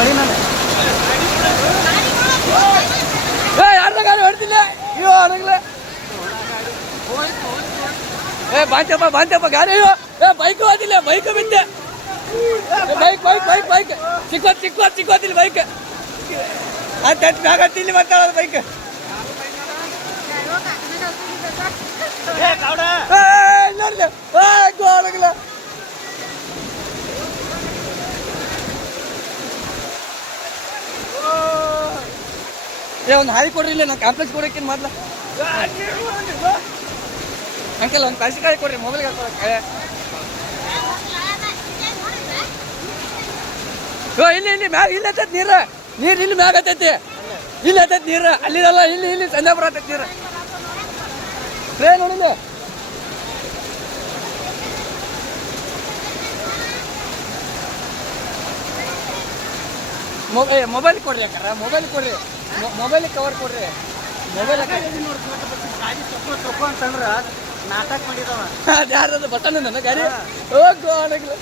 ಮಳಿ ನಾನು ಯಾರ್ದ ಗಾಡಿ ಹೊಡ್ತಿಲ್ಲ ಅಯ್ಯೋ ಅನಗ್ಲ ಬಾಂತಪ್ಪ ಗಾಡಿ ಅಯ್ಯೋ ಬೈಕ್ ಹೋದಿಲ್ಲ ಬೈಕ್ ಬಿದ್ದೆ ಬೈಕ್ ಸಿಕ್ಕೋತಿಲ್ಲ ಬೈಕ್ ಇಲ್ಲಿ ಮಾತಾಡೋದು ಬೈಕ್ ನೋಡ್ಲ ಒಂದು ಹಾಯಿ ಕೊಡ್ರಿ ಇಲ್ಲ ನಾನು ಕಾಂಪ್ಲೆಕ್ಸ್ ಕೊಡೋಕೆ ಮೊದ್ಲ ಅಂಕಲ್ ಒಂದು ಪ್ಲಾಸ್ಟಿಕ್ ಕೊಡ್ರಿ ಮೊಬೈಲ್ಗೆ ಹಾಕೊಳಕ್ಕೆ ಇಲ್ಲಿ ಮ್ಯಾಗ ಇಲ್ಲಿ ಹತ್ತೈತಿ ನೀರು ಇಲ್ಲಿ ಮ್ಯಾಗ ಹತ್ತೈತಿ ಇಲ್ಲಿ ಹತ್ತೈತಿ ನೀರು ಅಲ್ಲಿರಲ್ಲ ಇಲ್ಲಿ ಸಂಜಾಪುರ ಹತ್ತೈತಿ ನೀರು ಟ್ರೈನ್ ನೋಡಿಲ್ಲ ಮೊಬೈಲ್ ಕೊಡ್ರಿ ಅಕ್ಕಾರ ಮೊಬೈಲ್ ಕೊಡ್ರಿ ಮೊಬೈಲ್ ಕವರ್ ಕೊಡ್ರಿ ಮೊಬೈಲ್ ಅಂತಂದ್ರ ನಾಟಕ ಮಾಡಿದವ ಅದು ಯಾರ್ದು ಬಟನ್ ನನ್ನ ಗಾಡಿ ಹೋಗು